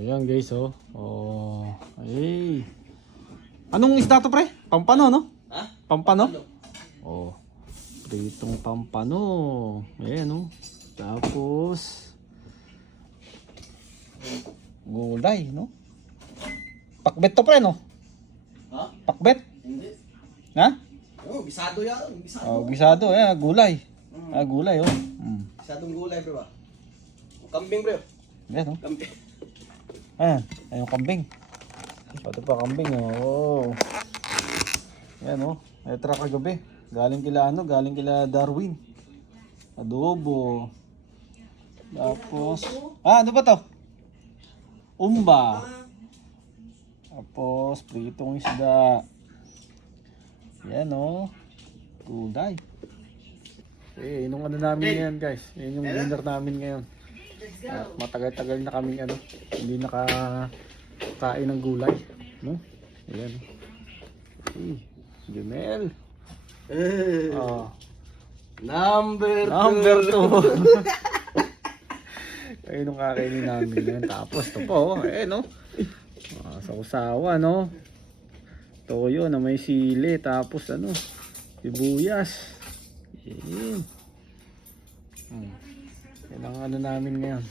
Ayan guys, oh. Oh, ay. Anong isda to, pre? Pampano, no? Ha? Pampano? Oh. Pritong pampano. Ayan, oh. Tapos gulay, no? Pakbet to, pre, no? Ha? Pakbet. Hindi. Ha? Oh, bisado yan. Bisado. Oh, gisado, ayan, gulay. Ah, gulay, oh. Bisadong gulay, bro. Kambing, bro. Ayan, oh. Kambing. Ayan, ayun kambing. Ito pa kambing, oh. Ayan, oh. Etra kagabi. Galing kila ano, galing kila Darwin. Adobo. Tapos, ano ba to? Umba. Tapos, pritong isda. Ayan, oh. Gulay. Eh, inong ano namin ngayon, guys. Yan yung dinner namin ngayon. At matagal-tagal na kaming ano, hindi nakakain ng gulay, no? Ayan. Eh, Jumel. Oh, Number 2. Ayun ang kakainin namin yan. Tapos ito po, eh no. Sausawa, no. Toyo na may sili, tapos ano, sibuyas. Yan. Yan ang ano namin ngayon.